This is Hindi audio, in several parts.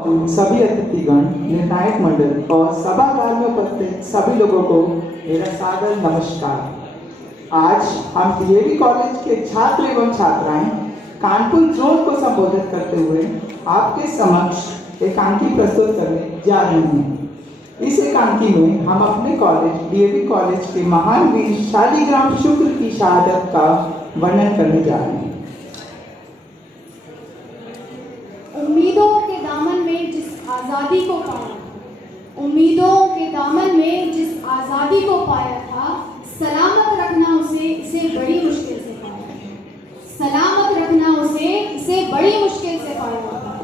सभी अतिथिगण, निर्णायक मंडल और सभागार में उपस्थित सभी लोगों को मेरा सादर नमस्कार। आज हम डीएवी कॉलेज के छात्र एवं छात्राएं कानपुर जोन को संबोधित करते हुए आपके समक्ष एकांकी प्रस्तुत करने जा रहे हैं। इस एकांकी में हम अपने कॉलेज डीएवी कॉलेज के महान वीर शालिग्राम शुक्ल की शहादत का वर्णन करने जा रहे हैं। उम्मीदों के दामन में जिस आज़ादी को पाया, उम्मीदों के दामन में जिस आज़ादी को पाया था, सलामत रखना उसे इसे बड़ी मुश्किल से पाया। सलामत रखना उसे इसे बड़ी मुश्किल से पाया था।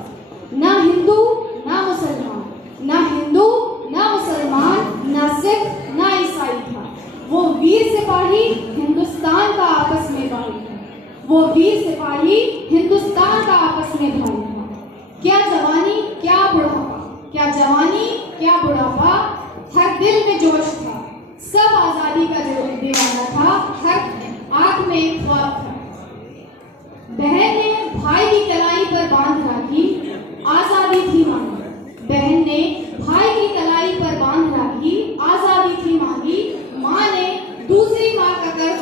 ना हिंदू ना मुसलमान, ना हिंदू ना मुसलमान, ना सिख ना ईसाई था। वो वीर सिपाही हिंदुस्तान का आपस में भाई था। वो वीर सिपाही हिंदुस्तान का आपस में भाई था। क्या जवानी क्या बुढ़ापा, क्या जवानी क्या बुढ़ापा, हर दिल में जोश था, सब आजादी का दीवाना था, हर आंख में एक ख्वाब था। बहन ने भाई की कलाई पर बांध राखी, आजादी थी मांगी। बहन ने भाई की कलाई पर बांध राखी, आजादी थी मांगी। माँ ने दूसरी माँ का कर्ज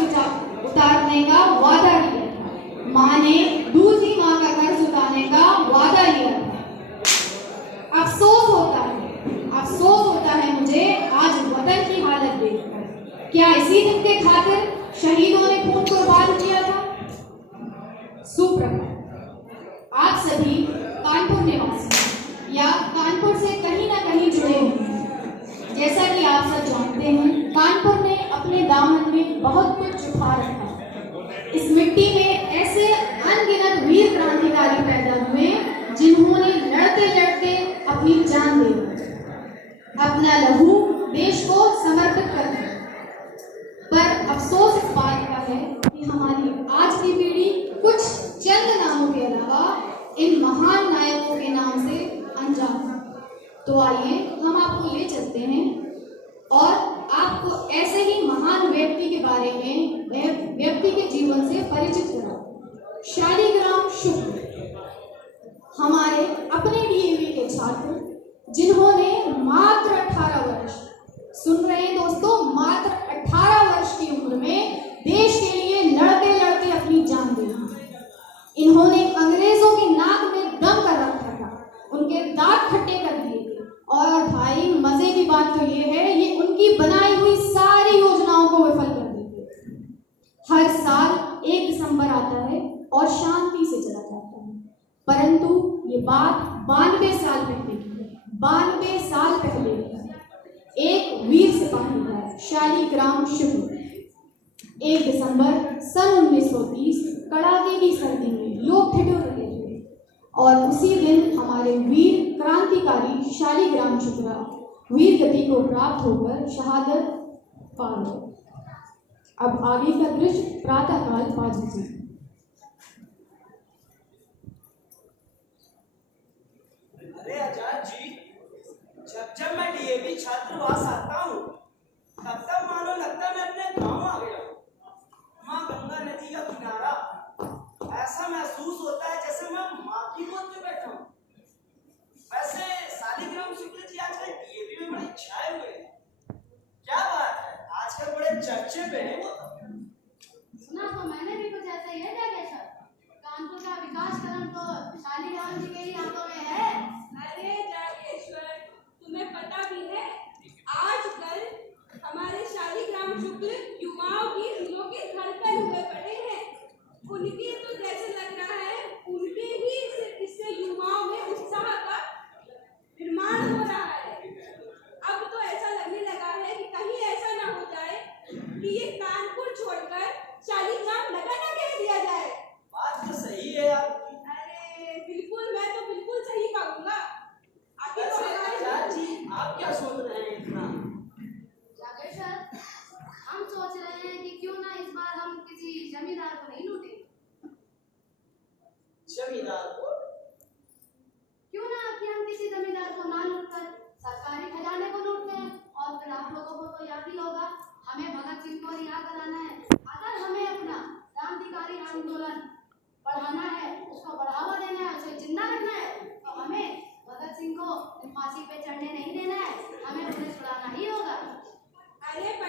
उतारने का वादा किया था। माँ ने दूसरी माँ का कर्ज उतारने का वादा लिया था। अफसोस होता है मुझे आज वतन की हालत देखकर। क्या इसी दिन के खातिर शहीदों ने खून कुर्बान किया था? सुप्रभात। आप सभी कानपुर निवासी या कानपुर से कहीं ना कहीं जुड़े हैं। जैसा कि आप सब जानते हैं, कानपुर ने अपने दामन में बहुत कुछ छुपा रखा। इस मिट्टी में ऐसे अनगिनत वीर क्रांतिकारी पैदा हुए जिन्होंने लड़ते लड़ते अपनी जान दे दी, अपना लहू देश को समर्पित कर दिया। पर अफसोस इस बात का है कि हमारी आज की पीढ़ी कुछ चंद नामों के अलावा इन महान नायकों के नाम से अनजान है। तो आइए हम आपको ले चलते हैं और आपको ऐसे ही महान व्यक्ति के बारे में, व्यक्ति के जीवन से परिचित कराओ। शालिग्राम शुक्ल हमारे अपने डीएवी के छात्र, जिन्होंने मात्र 18 वर्ष, सुन रहे हैं दोस्तों, मात्र 18 वर्ष की उम्र में देश के लिए लड़ते लड़ते अपनी जान दी। इन्होंने अंग्रेजों की नाक में दम कर रखा था, उनके दांत खट्टे कर दिए थे। और भाई मजे की बात तो ये है, ये उनकी बनाई हुई सारी योजनाओं को विफल कर देते। हर साल 1 दिसंबर आता है और शांति से चला जाता है, परंतु ये बात 92 साल पहले की है। 92 साल पहले एक वीर सिपाही था, शालिग्राम शुक्ल। 1 दिसंबर सन 1930 कड़ाके की सर्दी में लोग ठिठुर रहे थे और उसी दिन हमारे वीर क्रांतिकारी शालिग्राम शुक्ल वीर गति को प्राप्त होकर शहादत पा गए। अब आगे का दृश्य प्रातःकाल 5 बजे। अरे आचार्य जी, जब मैं डीएवी छात्रावास आता हूँ तब मानो लगता मैं अपने गांव आ गया हूँ। माँ गंगा नदी का किनारा, ऐसा महसूस होता है जैसे मैं माँ की गोद में बैठा हूँ। वैसे शालिग्राम शुक्ल जी आजकल डीएवी में बड़े छाए हुए हैं, क्या बात है, आजकल बड़े चर्चे पे हैं। सुना तो मैंने भी कुछ ऐसा ही है जागेश्वर। कानपुर का विकास करना तो शालिग्राम जी के ही हाथों में है। अरे जागेश्वर, तुम्हें पता भी है आज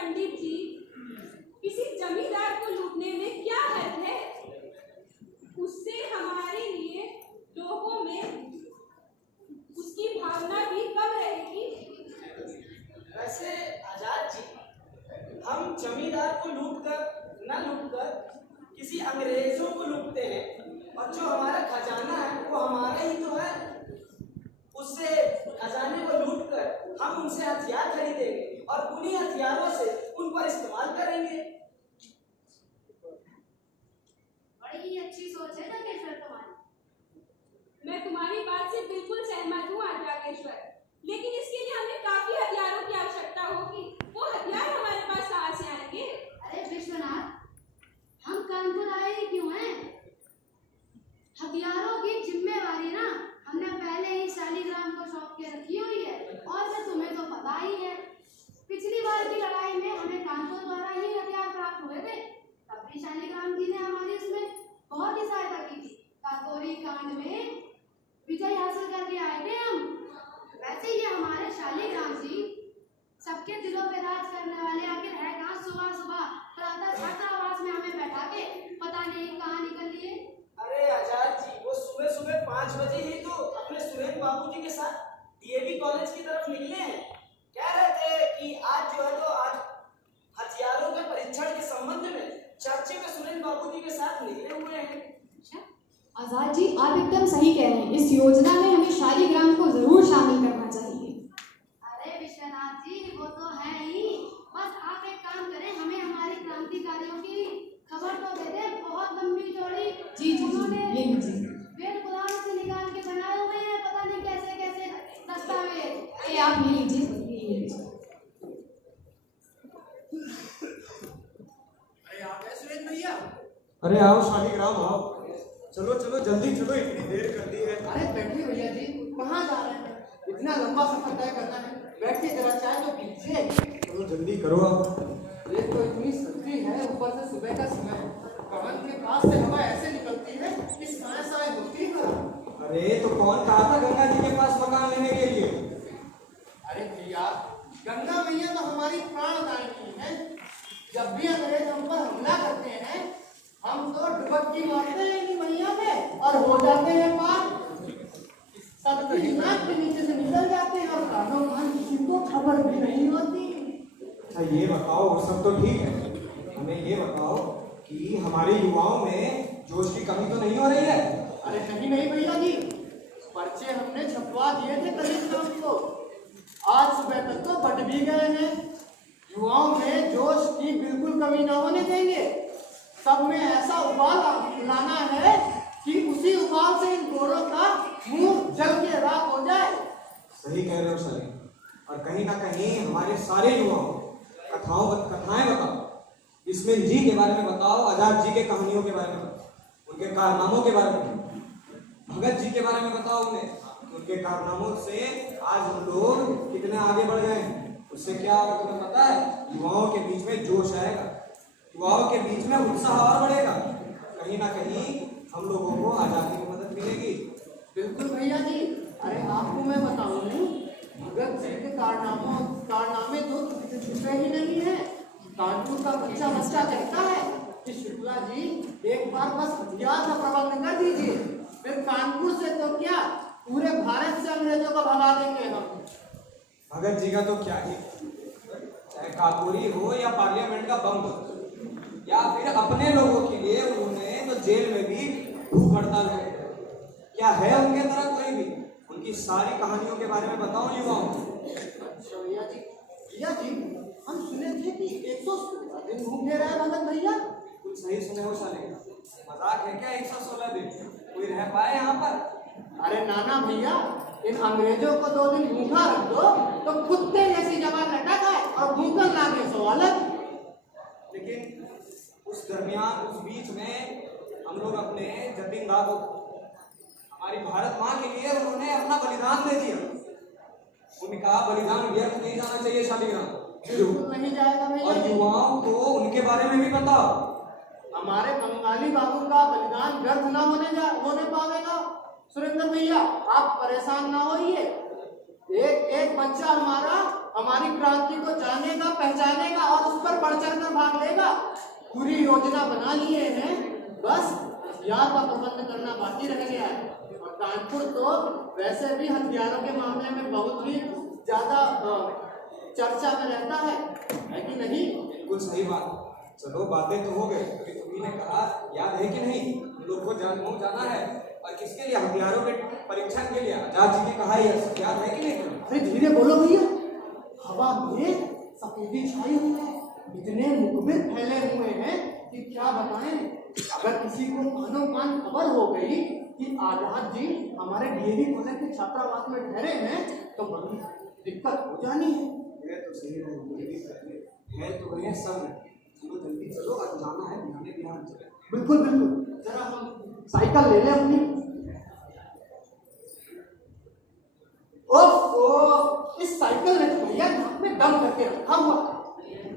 पंडित जी, किसी जमींदार को लूटने में क्या हर्ज है? उससे हमारे लिए लोगों में उसकी भावना भी कम रहेगी। वैसे आजाद जी, हम जमींदार को लूटकर किसी अंग्रेजों को लूटते हैं, और जो हमारा खजाना है वो हमारा ही तो है। उससे खजाने को लूटकर हम उनसे हथियार खरीदेंगे और उन्हीं हथियारों से उन पर इस्तेमाल करेंगे। बड़ी ही अच्छी सोच है नागेश्वर तुम्हारी। मैं तुम्हारी बात से बिल्कुल सहमत हूँ नागेश्वर, लेकिन इसके लिए हमें काफी हथियारों की आवश्यकता होगी। वो हथियार हमारे पास कहाँ से आएंगे? अरे विश्वनाथ, हम कानपुर आए ही क्यों हैं? हथियारों की जिम्मेवारी ना हमने पहले ही शालीग्राम को सौंप के रखी हुई है, और फिर तुम्हें तो पता ही है पिछली बार की लड़ाई में हमें कानपुर द्वारा ही हथियार प्राप्त हुए थे। तब भी शालीग्राम जी ने हमारी उसमें बहुत ही सहायता की थी। काकोरी कांड में विजय हासिल करके आए थे हम। वैसे ये हमारे शालीग्राम जी सबके दिलों पे राज करने वाले आखिर है कहाँ? सुबह सुबह प्रातः छात्रावास में हमें बैठा के पता नहीं कहाँ निकल लिए। अरे आजाद जी, वो सुबह सुबह 5 बजे ही तो अपने सुरेंद्र बाबू जी के साथ डीएवी कॉलेज की तरफ निकले हैं। कह रहे थे कि आज हथियारों के परीक्षण के संबंध में चर्चे में सुरेंद्र बाबू जी के साथ निकले हुए हैं। आजाद जी, आप एकदम सही कह रहे हैं। इस योजना में हमें शालीग्राम को जरूर शामिल करना चाहिए। अरे विश्वनाथ जी, वो तो है ही। बस आप एक काम करें, हमें हमारे क्रांतिकारियों की खबर तो दे दें। बहुत लंबी चौड़ी उन्होंने वेद पुराण से निकाल के बनाए हुए हैं, पता नहीं कैसे कैसे दस्तावेज। ये आप ले लीजिए। अरे आप कैसे सुरेंद्र भैया? अरे आओ शालीग्राम आओ, चलो चलो जल्दी चलो, इतनी देर कर दी है। अरे बैठिए भैया जी, कहाँ जा रहे हैं? इतना लंबा सफर तय करना है, बैठिए जरा चाय तो पीजिए। चलो जल्दी करो आप। एक तो इतनी सर्दी है, ऊपर से सुबह का समय, कमर के पास से हवा ऐसे निकलती है कि साए साए होती है। अरे तो कौन कहा था गंगा जी के पास मकान लेने के लिए? अरे भैया, गंगा मैया तो हमारी प्राणदायिनी है। जब भी अंग्रेज हम पर हमला करते हैं, हम तो डुबक्की मारते हैं इन्हीं मैया में और हो जाते हैं पार। सबकी नाक के नीचे से निकल जाते हैं और कानों कान किसी को खबर भी नहीं होती। अच्छा ये बताओ, वो सब तो ठीक है, हमें ये बताओ कि हमारे युवाओं में जोश की कमी तो नहीं हो रही है? अरे नहीं नहीं भैया जी, पर्चे हमने छपवा दिए थे करीब शाम को, आज सुबह तक तो बट भी गए हैं। युवाओं में जोश की बिल्कुल कमी न होने देंगे। सब में ऐसा उबाल लाना है कि उसी उबाल से इन गोरों का मुंह जल के राख हो जाए। सही कह रहे हो सलीम, और कहीं ना कहीं हमारे सारे युवाओं कथाएं बताओ, इसमें जी के बारे में बताओ, आजाद जी के कहानियों के बारे में बताओ, उनके कारनामों के बारे में, भगत जी के बारे में बताओ उन्हें। उनके कारनामों से आज हम लोग कितने आगे बढ़ गए हैं। उससे क्या होगा तुम्हें पता है? युवाओं के बीच में जोश आएगा, युवाओं के बीच में उत्साह और बढ़ेगा, कहीं ना कहीं हम लोगों को आजादी की मदद मिलेगी। बिल्कुल भैया जी। अरे आपको मैं बताऊं, भगत सिंह के कारनामे तो छुपे ही नहीं है। कानपुर का बच्चा कहता है कि शुक्ला जी एक बार बस हथियार का प्रबंध कर दीजिए, फिर कानपुर से तो क्या पूरे भारत से अंग्रेजों को भगा देंगे हम। भगत जी का तो क्या ही, चाहे काकोरी हो या पार्लियामेंट का बम हो, या फिर अपने लोगों के लिए उन्होंने तो जेल में भी भूख हड़ताल कर, क्या है उनके तरह कोई भी? उनकी सारी कहानियों के बारे में बताओ युवाओं को। अच्छा भैया जी, हम सुने थे कि 116 दिन भूखे रहे भगत भैया। कुछ सही सुने हो साले, मजाक है क्या? 116 दिन कोई रह पाए यहाँ पर? अरे नाना भैया, इन अंग्रेजों को 2 दिन भूखा रख दो तो कुत्ते जैसी जबान लटक आए और भूखन लागे सो अलग। लेकिन उस दरमियान, उस बीच में हम लोग अपने जतिन दादू, हमारी भारत माँ के लिए उन्होंने अपना बलिदान दे दिया। उनका बलिदान व्यर्थ नहीं जाना चाहिए शालीग्राम। बिल्कुल नहीं जाएगा भैया। और युवाओं को उनके बारे में भी बताओ। हमारे बंगाली बाबू का बलिदान व्यर्थ न होने पावेगा। सुरेंद्र भैया, आप परेशान ना होइए, एक एक बच्चा हमारा हमारी क्रांति को जानेगा, पहचानेगा और उस पर बढ़ चढ़ कर भाग लेगा। पूरी योजना बना लिए हैं, बस हथियार का प्रबंध करना बाकी रह गया है। और कानपुर तो वैसे भी हथियारों के मामले में बहुत ही ज्यादा चर्चा में रहता है कि नहीं? बिल्कुल सही बात। चलो बातें तो हो गई, अभी तुम्ही ने कहा याद है कि नहीं, हम लोग को जाना है और किसके लिए? हथियारों के परीक्षण के लिए। आजाद जी ने कहा यह याद है कि नहीं तुम्हें? अरे धीरे बोलो भैया, हवा में सफेदी छाई हुई है, इतने मुखबिर फैले हुए हैं कि क्या बताएं। अगर किसी को कानो कान खबर हो गई कि आजाद जी हमारे डीएवी कॉलेज के छात्रावास में ठहरे हैं तो बड़ी दिक्कत हो जानी है। ये तो सही है तो वह सब। चलो जल्दी चलो, अब जाना है बिहार चले। बिल्कुल बिल्कुल, जरा हम साइकिल ले लें अपनी। ओह, इस साइकिल ने तो भैया नाक में दम करके रखा हुआ।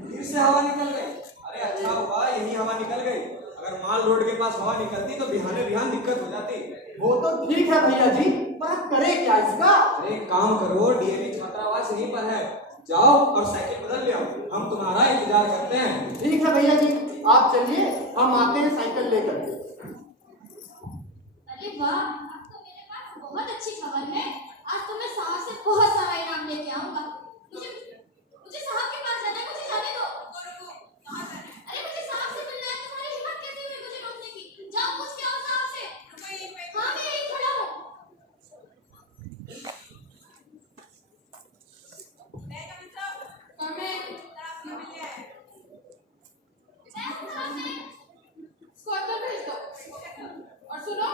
फिर से हवा निकल गई। अरे अच्छा हुआ यही हवा निकल गई, अगर माल रोड के पास हवा निकलती तो बिहान दिक्कत हो जाती। वो तो ठीक है भैया जी, पर हम करें क्या इसका? अरे काम करो, डीएवी छात्रावास यहीं पर है, जाओ और साइकिल बदल ले आओ, हम तुम्हारा इंतजार करते हैं। ठीक है भैया जी, आप चलिए, हम आते हैं साइकिल लेकर। अरे वाह, आज तो मेरे पास बहुत अच्छी खबर है। आज तो मैं साहब से बहुत सारा इनाम लेके आऊंगा। मुझे साहब के पास जाना है, मुझे जाने दो। अरे मुझे साहब से मिलना है, तुम्हारी हिम्मत कैसे हुई मुझे रोकने की? जाओ पूछ के आओ साहब से। हाँ मैं यहीं खड़ा हूँ। इसको अंदर भेज दो। और सुनो,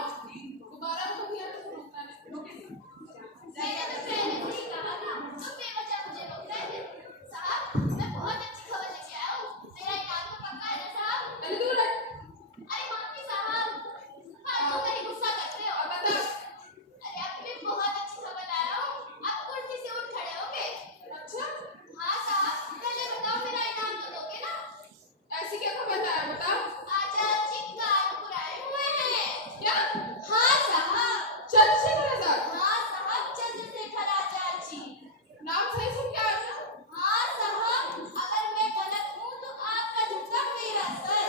दोबारा तो भैया को रोकना नहीं। मैंने तो पहले से ही कहा था, तुम बेवजह मुझे रोक रहे थे। साहब, मैं बहुत अच्छी खबर लेके आया हूँ। मेरा इनाम तो पक्का है ना साहब? अरे दूर हट। अरे माफी साहब, तुम मेरी गुस्सा करते हो। बता। अरे अब मैं बहुत अच्छी खबर लाया हूँ, आप कुर्सी से उठ खड़े होगे। अच्छा, हाँ साहब, पहले बताओ मेरा इनाम तो दोगे ना? ऐसी क्या खबर है? बता। आजाद जी कानपुर आए हुए हैं। क्या? हाँ साहब। चंद्रशेखर आजाद? हाँ साहब, चंद्रशेखर आजाद जी। नाम सही सुन के आया ना? हाँ साहब, अगर मैं गलत हूँ तो आपका झुका मेरा सर।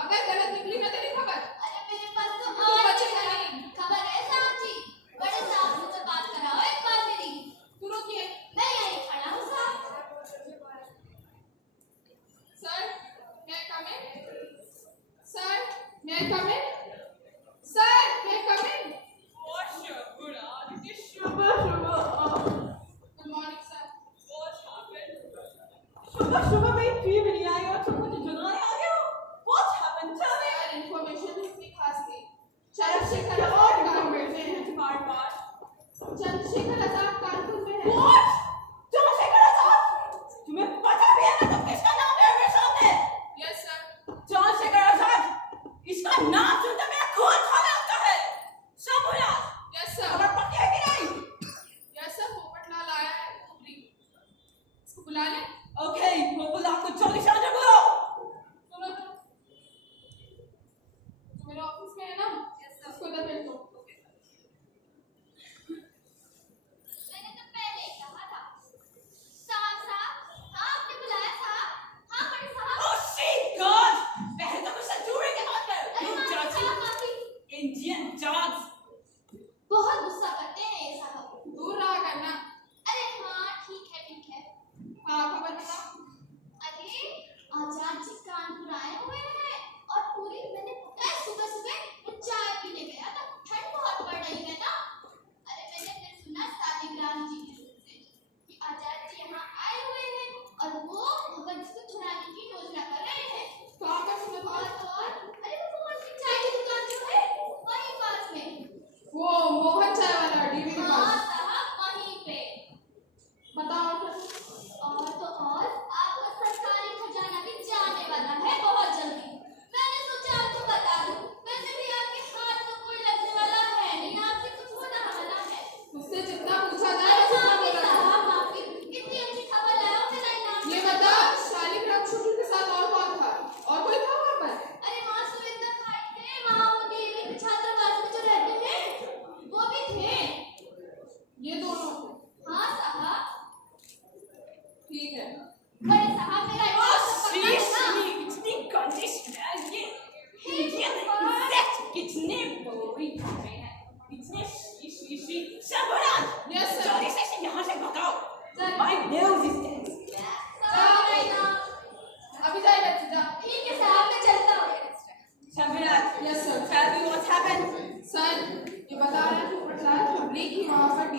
अगर गलत निकली ना तेरी खबर, अरे मेरे पास तो तू आज बचेगा नहीं। खबर है साहब जी। बड़े साहब से तो बात कराओ एक बार मेरी। तू रुकिए। मैं यहीं खड़ा हूँ साहब। सर, मैं कम इन? सर, मैं कम इन? सर, मैं come in? Good morning sir. सुबह मेरी ट्री भी नहीं आई और तुम मुझे जगाने आ गए हो। What happened? Tell me. Sir, information इतनी खास थी। चंद्रशेखर आजाद कानपुर में है। तुम्हारे पास चंद्रशेखर आजाद कानपुर में है। What? चंद्रशेखर आजाद? तुम्हें पता भी है ना तो किसका नाम है मेरे सामने? Yes sir. चंद्रशेखर आजाद, इसका नाम सुनते मेरा खून खौलने लगता है। सब बोला। Yes sir. खबर पक्की है कि नहीं? यस सर, पोपटलाल आया है ऊपरी। इसको बुला ले। ओके, वो बुला को जल्दी से अंदर बुलाओ। सुनो तो मेरे ऑफिस में है ना? Yes sir. उसको इधर भेज दो।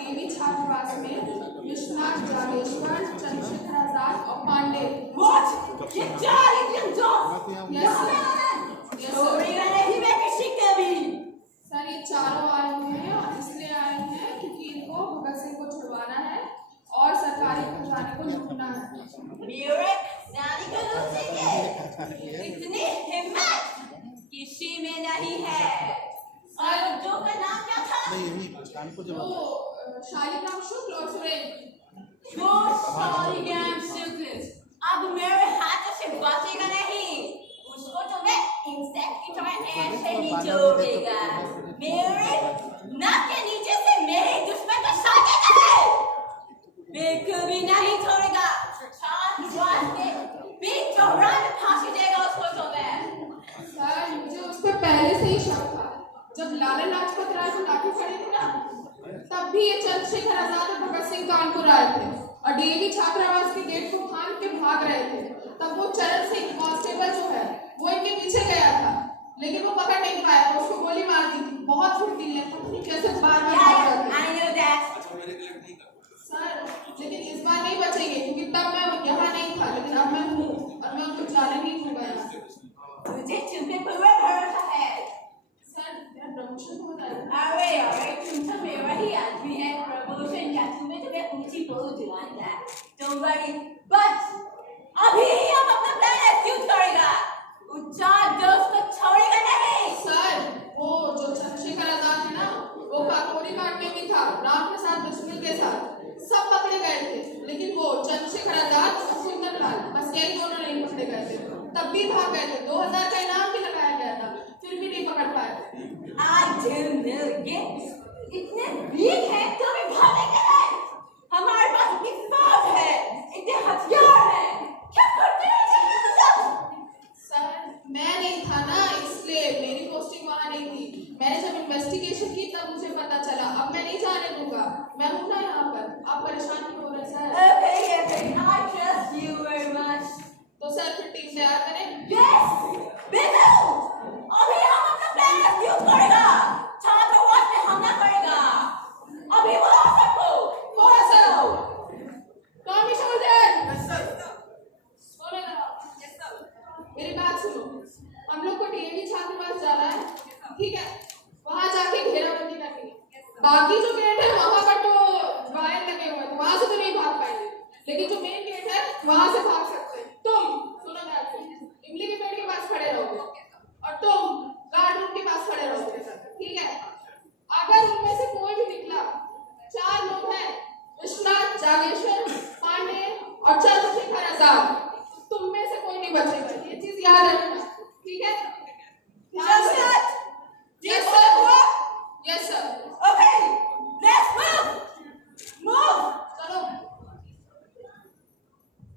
डीएवी छात्रावास में विश्वनाथ, जागेश्वर, चंद्रशेखर आजाद और पांडे। What? ये चार इंडियन दोस्त Yes, sir. Yes, sir. छोड़ेगा नहीं मैं किसी के भी। सर ये चारों आए हुए हैं और इसलिए आए हैं क्योंकि इनको भगत सिंह को छुड़वाना है और सरकारी खजाने को लूटना है। मेरे नानी को लूटेंगे। इतनी हिम्मत किसी में नहीं है। और जो का नाम क्या था? वो शालिग्राम शुक्ल और सुरेंद्र। जो शालिग्राम शुक्ल अब मेरे हाथ से बचेगा नहीं। उसको तो मैं इंसेक्ट की तरह ऐसे निचोड़ेगा। मेरे नाक के नीचे से मेरे दुश्मन को साकेगा है। मैं कभी नहीं छोड़ेगा। छात्रावास के बीच चौराहे में फांसी देगा उसको तो मैं। सर मुझे उस पर पहले से ही शक था। जब लाला लाजपत राय को लाठी पड़ी थी ना, तब भी ये चंद्रशेखर आजाद और भगत सिंह कानपुर आए थे और डीएवी छात्रावास के गेट को फांद के भाग रहे थे। तब वो चरण सिंह कांस्टेबल जो है वो इनके पीछे गया था, लेकिन वो पकड़ नहीं पाया तो उसको गोली मार दी थी। बहुत फुर्तीले थे, कैसे बार बार भाग रहे थे। I know that. सर लेकिन इस बार नहीं बचेंगे क्योंकि तब मैं यहाँ नहीं था, लेकिन अब मैं हूँ और मैं उनको जाने नहीं दूंगा यहाँ से। मुझे तुम पे पूरा भरोसा है। सर मेरा प्रमोशन तो होता है। अरे तुम तो मेरा ही आदमी है। प्रमोशन क्या तुम्हें ऊंची पोस्ट दिलाना है। Don't worry. But अभी हम अपना प्लान एक्सिक्यूट करेगा। चार दोस्त को छोड़ेगा नहीं। सर वो जो चंद्रशेखर आजाद है ना, वो काकोरी काटने में था राम प्रसाद बिस्मिल के साथ। सब पकड़े गए थे, लेकिन वो चंद्रशेखर आजाद और सुंदर लाल बस यही दोनों नहीं पकड़े गए थे। तब भी भाग गए थे। 2000 का इनाम भी लगाया गया था, फिर भी नहीं पकड़ पाए थे। I don't know ये इतने वीक हैं तो भी भागेंगे नहीं। हमारे पास इतनी फौज है, इतने हथियार हैं। क्या करते हैं सर मैं नहीं था ना, इसलिए मेरी पोस्टिंग वहाँ नहीं थी। मैंने जब इन्वेस्टिगेशन की तब मुझे पता चला। अब मैं नहीं जाने दूंगा, मैं हूँ ना यहाँ पर। आप परेशान क्यों हो रहे sir? Okay, I trust you very much. तो सर फिर टीम तैयार करें। Yes, बिल्कुल। अभी हम अपना प्लान एक्सिक्यूट करेगा। छात्रावास पे हमला करेगा। अभी बोलो सबको। बोलो सर। Tommy shoulder. बोलो जरा। मेरी बात सुनो, हम लोग को डीएवी छात्रावास जाना है, ठीक है? वहाँ जाके घेराबंदी करनी है। बाकी जो गेट है वहाँ पर तो वायर लगे हुए हैं, वहाँ से तो नहीं भाग पाएंगे, लेकिन जो मेन गेट है वहाँ से भाग सकते हैं। तुम सुनो ध्यान से, इमली के पेड़ के पास खड़े रहोगे और तुम गार्ड रूम के पास खड़े रहोगे, ठीक है? अगर उनमें से कोई भी निकला, 4 लोग हैं, विश्वनाथ, जागेश्वर, पांडे और चंद्रशेखर आजाद, तुम में से कोई नहीं बचेगा। ये चीज याद रखना, ठीक है? Yes sir. Yes sir. Okay, let's move. Move. चलो।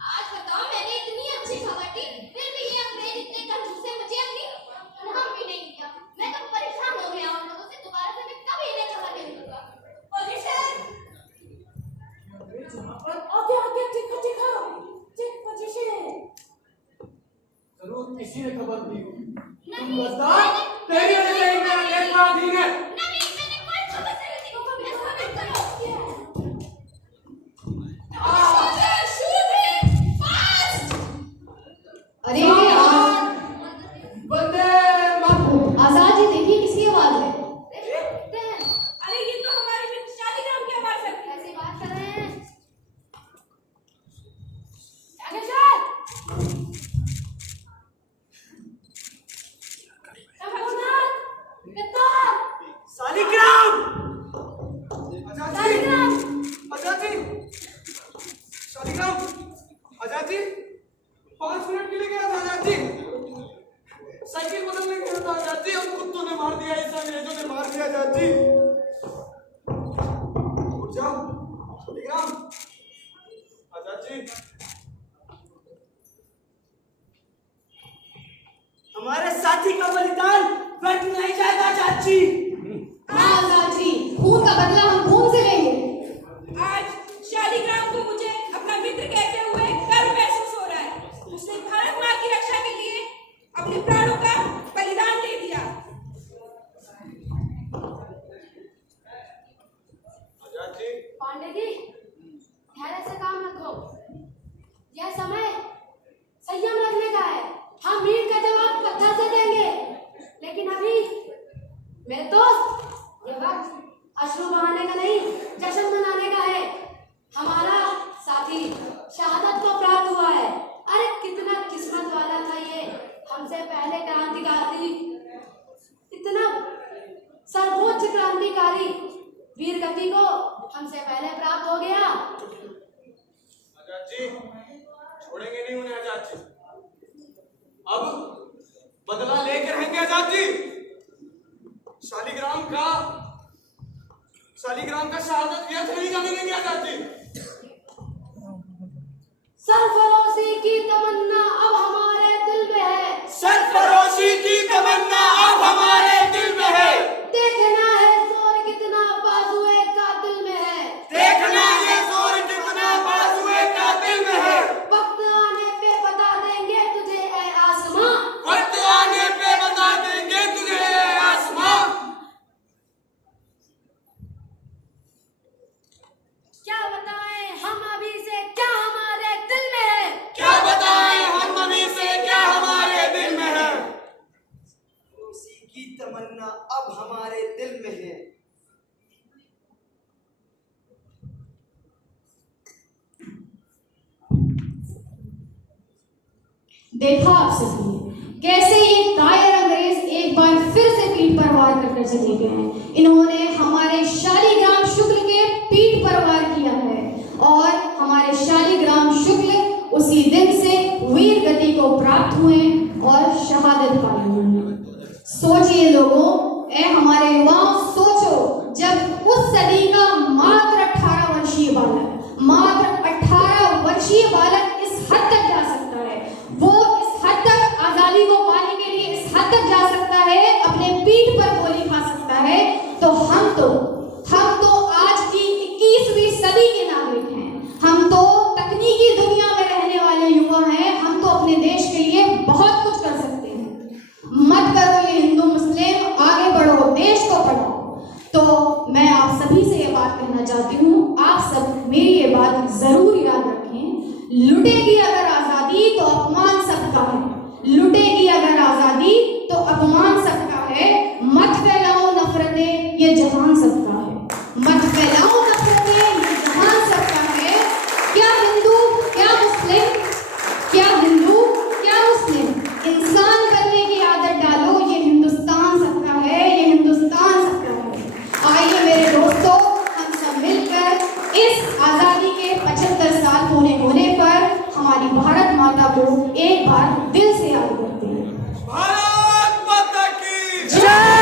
आज बताओ मैंने इतनी अच्छी खबर दी, फिर भी ये अंग्रेज इतने कंजूस हैं, मुझे अपनी नाम भी नहीं दिया। मैं तो परेशान हो गया उन लोगों से। दोबारा से मैं कभी इन्हें खबर नहीं दूंगा। Position. Okay, take position. जरूर किसी ने खबर दी। नहीं, बता, मैंने- तेरी वजह से मेरा गेट मार दी है। नहीं, मैंने कोई खबर नहीं दी। ऐसा मत करो। Shoot him fast. अरे यार, वंदे मातरम। आजाद जी देखिए किसकी आवाज है? अरे ये तो हमारे मित्र शालिग्राम की आवाज है। ऐसी बात कर रहे हैं। शालिग्राम। आजादी। शालिग्राम। आजादी। 5 मिनट के लिए गया था आजादी। साइकिल बदलने गया था आजादी। उन कुत्तों ने मार दिया, इस अंग्रेजों ने मार दिया आजादी। उठ जाओ शालिग्राम। आजादी। हमारे साथी का बलिदान व्यर्थ नहीं जाएगा चाची। हाँ आजाद जी, खून का बदला हम खून से लेंगे। आज शालिग्राम को मुझे अपना मित्र कहते हुए गर्व महसूस हो रहा है। उसने भारत माँ की रक्षा के लिए अपने प्राणों का बलिदान दे दिया। आजाद जी हमसे पहले प्राप्त हो गया। आजाद जी, छोड़ेंगे नहीं उन्हें आजाद जी। अब बदला लेकर रहेंगे आजाद जी। शालिग्राम का शहादत व्यर्थ नहीं जाने देंगे आजाद जी। सरफरोशी की तमन्ना अब हमारे दिल में है। सरफरोशी की तमन्ना अब हमारे दिल में है। देखना है जोर कितना बाजुए कातिल में है। देखना है जोर कितना बाजुए कातिल में है। वक्त आने पे बता देंगे तुझे ऐ आसमां। वक्त आने पे बता देंगे तुझे ऐ आसमां। क्या बताएं हम अभी से क्या हमारे दिल में है। क्या बताएं हम अभी से क्या हमारे दिल में है। उसी की तमन्ना अब हमारे दिल में है। देखा आप सभी कैसे ये कायर अंग्रेज एक बार फिर से पीठ पर वार करकर चले गए हैं। इन्होंने हमारे शालिग्राम शुक्ल के पीठ पर वार किया है और हमारे शालिग्राम शुक्ल उसी दिन से वीर गति को प्राप्त हुए और शहादत पाई हुई। सोचिए लोगों, ए हमारे युवाओं, सोचो जब उस सदी का मात्र 18 वर्षीय बालक, मात्र 18 वर्षीय बालक इस हद तक जा सकता है, वो इस हद तक आजादी को पाने के लिए इस हद तक जा सकता है, अपने पीठ पर गोली खा सकता है, तो हम तो आज की 21वीं सदी के नागरिक हैं। हम तो तकनीकी दुनिया में रहने वाले युवा हैं। हम तो अपने देश के लिए बहुत कुछ कर सकते हैं। मत करो ये हिंदू मुस्लिम, आगे बढ़ो, देश को पढ़ाओ। तो मैं आप सभी से ये बात कहना चाहती हूँ, आप सब मेरी ये बात जरूर याद रखें। लुटेगी अगर आजादी तो अपमान सबका है। लुटेगी अगर आजादी तो अपमान सबका है। मत फैलाओ नफरतें, ये जहान सबका है। मत फैलाओ नफरतें, ये जहान सबका है। क्या हिंदू क्या मुस्लिम, क्या हिंदू क्या मुस्लिम, इंसान बनने की आदत डालो। ये हिंदुस्तान सबका है, ये हिंदुस्तान सबका है। आइए मेरे दोस्तों, हम सब मिलकर इस आजादी के 75 साल पूरे होने पर हमारी भारत माता को एक बार दिल से याद करते हैं। भारत माता की जय।